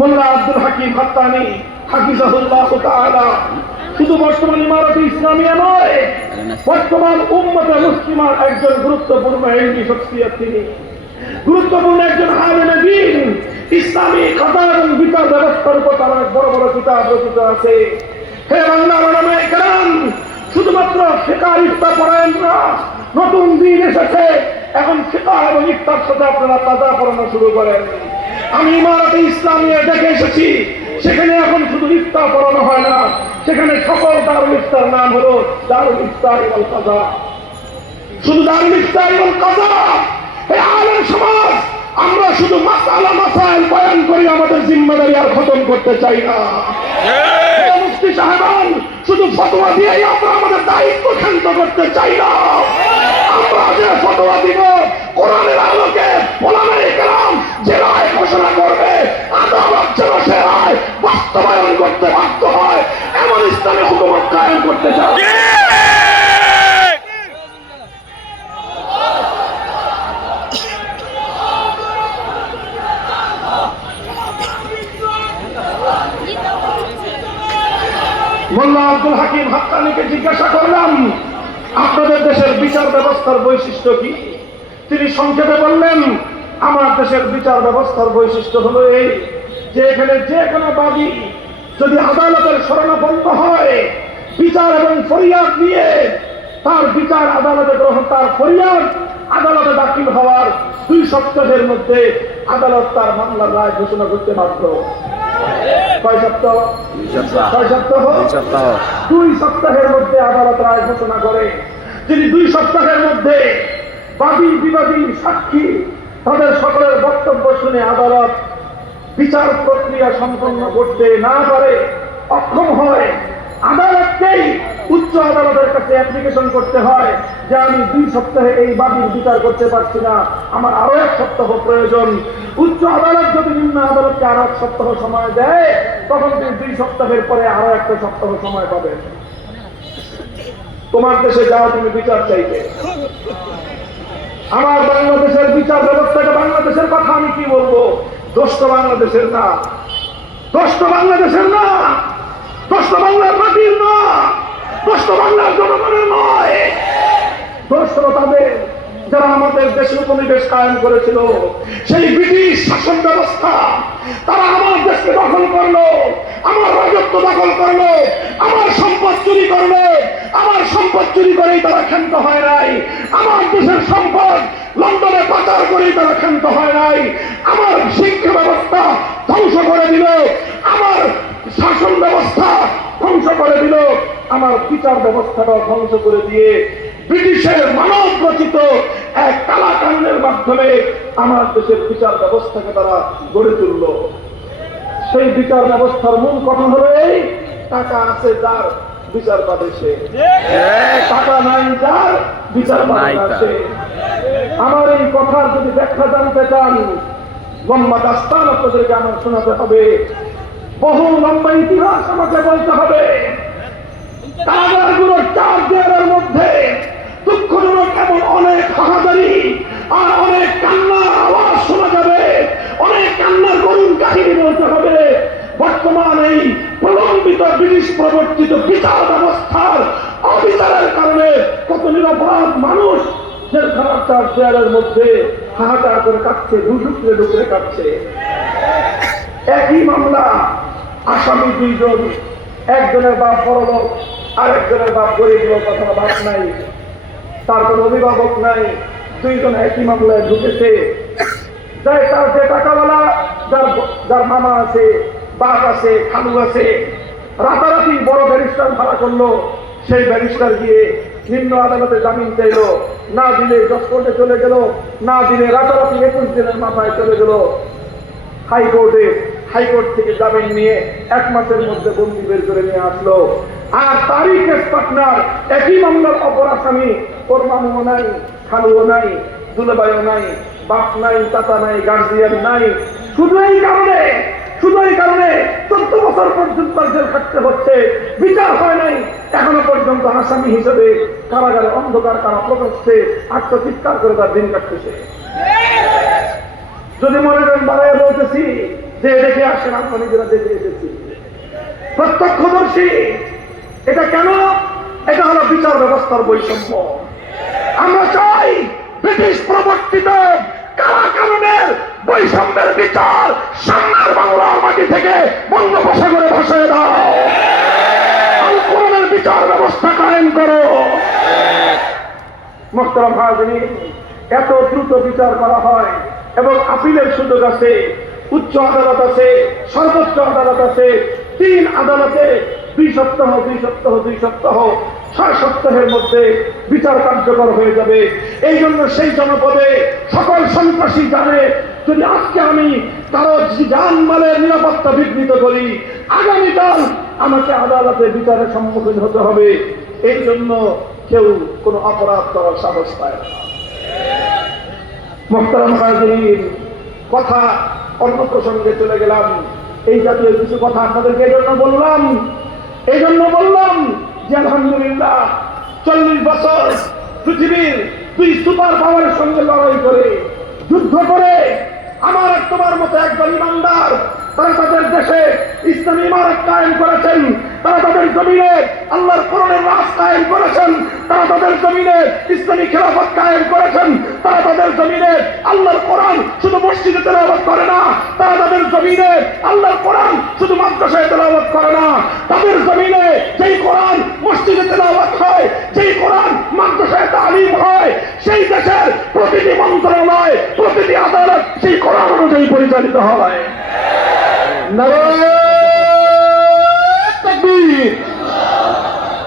মোল্লা আব্দুল হাকিম হাক্কানি হাফিজাহুল্লাহ তাআলা শুধু বর্তমান ইমারতে ইসলামিয়া নয়, বর্তমান উম্মতে মুসলিমার একজন গুরুত্বপূর্ণ ইলমি শখসিয়ত। তিনি গুরুত্বপূর্ণ একজন আলেমে দ্বীন। ইসলামী কথা এবং বিচার ব্যবস্থার উপর তার অনেক বড় বড় কিতাব রচিত আছে। হে বাংলার উলামায়ে কেরাম, শুধুমাত্র ফিকহ ইফতা পড়েন না, নতুন দিন এসেছে, এখন ফিকহ এবং ইফতার সাথে আপনারা তাজা পড়ানো শুরু করেন। আমি ইমারতে ইসলামিয়া দেখে এসেছি, সেখানে এখন শুধু ইফতার পড়ানো হয় না, সেখানে সকল দারুল ইফতার নাম হলো দারুল ইফতার ওয়াল কাযা। শুধু দারুল ইফতার ওয়াল কাযা। হে আলেম সমাজ, আমরা শুধু মাসআলা মাসাইল বয়ান করি, আমাদের জিম্মাদারি আর খতম করতে চাই না। মুফতি সাহেবান, শুধু ফতোয়া দিয়েই আমরা আমাদের দায়িত্ব ক্ষান্ত করতে চাই না। আমরা যে ফতোয়া দিব, কোরআনের আলোকে ওলামায়ে কেরাম যে রায় ঘোষণা করবে, আদালত যেন সে রায় বাস্তবায়ন করতে বাধ্য হয়, এমন ইসলামী হুকুমত কায়েম করতে চাই। মোল্লা আব্দুল হাকিম হাক্কানিকে জিজ্ঞাসা করলাম, আপনাদের দেশের বিচার ব্যবস্থার বৈশিষ্ট্য কি? তিনি সংক্ষেপে বললেন, আমার দেশের বিচার ব্যবস্থার বৈশিষ্ট্য হলো এই যে এখানে যে কোনো বাদী যদি আদালতের শরণাপন্ন হয়, বিচার এবং ফরিয়াদ নিয়ে তার বিচার আদালতে গ্রহণ, তার ফরিয়াদ আদালতে দাখিল হওয়ার 2 সপ্তাহের মধ্যে আদালত তার মামলার রায় ঘোষণা করতে বাধ্য। কয় সপ্তাহ? 2 সপ্তাহের মধ্যে আদালত রায় ঘোষণা করে। যদি 2 সপ্তাহের মধ্যে বাদী বিবাদী সাক্ষী তাদের সকলের বক্তব্য শুনে আদালত বিচার প্রক্রিয়া সম্পন্ন করতে না পারে, অক্ষম হয়, আদালতকেই উচ্চ আদালতের কাছে অ্যাপ্লিকেশন করতে হয় যে আমি 2 সপ্তাহে এই বাদীর বিচার করতে পারছি না, আমার আরো 1 সপ্তাহ প্রয়োজন। উচ্চ আদালত যদি নিম্ন আদালতকে আরো 1 সপ্তাহ সময় দেয়, তখন তুমি 2 সপ্তাহের পরে আরো 1 সপ্তাহ সময় পাবে। তোমার দেশে যাও তুমি বিচার চাইতে। আমার বাংলাদেশের বিচার ব্যবস্থাকে, বাংলাদেশের কথা আমি কি বলবো, দোষ তো বাংলাদেশের না, দোষ তো বাংলাদেশের না, দোষ তো বাংলার মাটির না, দোষ তো বাংলার জনগণের নয়, দোষ হলো তাদের যারা আমাদের দেশে উপনিবেশ কায়েম করেছিল। সেই ব্রিটিশ শাসন ব্যবস্থা, তারা আমার দেশকে দখল করলো, আমার রাজত্ব দখল করলো, আমার সম্পদ চুরি করলো। আমার সম্পদ চুরি করেই তারা ক্ষান্ত হয় নাই, আমার দেশের সম্পদ লন্ডনে পাচার করেই তারা ক্ষান্ত হয় নাই। আমার শিক্ষা ব্যবস্থা ধ্বংস করে দিল, আমার শাসন ব্যবস্থা ধ্বংস করে দিল, আমার বিচার ব্যবস্থাটাও ধ্বংস করে দিয়ে ব্রিটিশের মানব রচিত এক কালাকানুনের মাধ্যমে আমার দেশের বিচার ব্যবস্থাকে তারা গড়ে তুলল। সেই বিচার ব্যবস্থার মূল গঠন হলো এই, টাকা আছে যার বিচার পাবে সে, টাকা নাই যার বিচার পাবে না সে। আমার এই কথার যদি ব্যাখ্যা জানতে চান, লম্বা দাস্তান আপনাদেরকে আমার শোনাতে হবে, বহু লম্বা ইতিহাস আমাকে বলতে হবে। কারাগারগুলোর 4 দেয়ালের মধ্যে দুঃখজনক এমন অনেক হাহাকারি আর অনেক কান্নার আওয়াজ শোনা যাবে, অনেক কান্নার করুণ কাহিনী বলতে হবে। বর্তমান এই প্রলম্বিত ব্রিটিশ প্রবর্তিত বিচার ব্যবস্থার অবিচারের কারণে কত নিরপরাধ মানুষ জেলখানার 4 দেয়ালের মধ্যে হাহাকার করে কাটছে, দুটুকরে ডুকরে কাটছে। একই মামলা, আসামি 2 জন, একজনের বাপ বড় লোক, আরেকজনের বাপ গরিব লোক, অথবা বাপ নাই, তার কোন অভিভাবক নাই, 2 জন একই মামলায় ঢুকেছে। যাই তার যে টাকাওয়ালা, যার মামা আছে, বাপ আছে, খালু আছে, রাতারাতি বড় ব্যারিস্টার ভাড়া করলো। সেই ব্যারিস্টার গিয়ে নিম্ন আদালতে জামিন চাইলো, না দিলে জজ কোর্টে চলে গেল, না দিলে রাতারাতি 21 দিনের মাথায় চলে গেল হাইকোর্টে। হাইকোর্ট থেকে জামিন নিয়ে 1 মাসের মধ্যে বন্দি বের করে নিয়ে আসলো। আর তারই কেস পার্টনার, একই মামলার অপর আসামি, ওর মামুও নাই, খালুও নাই, দুলাভাইও নাই, বাপ নাই, চাচা নাই, গার্জিয়ান নাই। শুধু এই কারণে 14 বছর পর্যন্ত জেল খাটতে হচ্ছে, বিচার হয় নাই। এখনো পর্যন্ত আসামি হিসেবে কারাগারে অন্ধকার কারা প্রকাশ্যে আত্মচিৎকার করে তার দিন কাটতেছে। যদি মনে করেন বাড়াইয়া বলতেছি, যে দেখে আসেন, আমরা নিজেরা দেখে এসেছি, প্রত্যক্ষদর্শী। এটা কেন? এটা হলো বিচার ব্যবস্থার বৈষম্য। আমরা চাই ব্রিটিশ প্রবর্তিত কারাকানুনের বৈষম্যের বিচার সামনের বাংলার মাটি থেকে বঙ্গোপসাগরে ভাসিয়ে দাও। আল কোরআনের বিচার ব্যবস্থা কায়েম করো। মোহতারাম হাজিরিন, এত দ্রুত বিচার করা হয় এবং আপিলের সুযোগ আছে, উচ্চ আদালত আছে, সর্বোচ্চ আদালত আছে। 3 আদালতে 2 সপ্তাহ 6 সপ্তাহের মধ্যে বিচার কার্যকর হয়ে যাবে। এই জন্য সেই জনপদে সকল সন্ত্রাসী জানে, যদি আজকে আমি কারো জানমালের নিরাপত্তা বিঘ্নিত করি, আগামীকাল আমাকে আদালতে বিচারের সম্মুখীন হতে হবে। এই জন্য কেউ কোনো অপরাধ করার সাহস পায় না। মোহতারাম হাজিরিন, কথা অন্য প্রসঙ্গে চলে গেলাম। এই জাতীয় কিছু কথা আপনাদেরকে এই জন্য বললাম যে আলহামদুলিল্লাহ 40 বছর পৃথিবীর 2 সুপার পাওয়ারের সঙ্গে লড়াই করে, যুদ্ধ করে, আমার তোমার মতো একজন ইমানদার, তারা তাদের দেশে ইসলামী ইমারত কায়েম করেছেন, তারা তাদের জমিনে আল্লাহর কোরআনের রাজ কায়েম করেছেন, তারা তাদের জমিনে ইসলামী খেলাফত কায়েম করেছেন, তারা তাদের জমিনে আল্লাহর কোরআন শুধু মসজিদে তেলাওয়াত করে না, তারা তাদের জমিনে আল্লাহর কোরআন শুধু মাদ্রাসায় তেলাওয়াত করে না, তাদের জমিনে যেই কোরআন মসজিদে তেলাওয়াত হয়, যেই কোরআন মাদ্রাসায় তালিম হয়, সেই দেশের প্রতিটি মন্ত্রণালয়, প্রতিটি আদালত সেই কোরআন অনুযায়ী পরিচালিত হয়। নারায়ে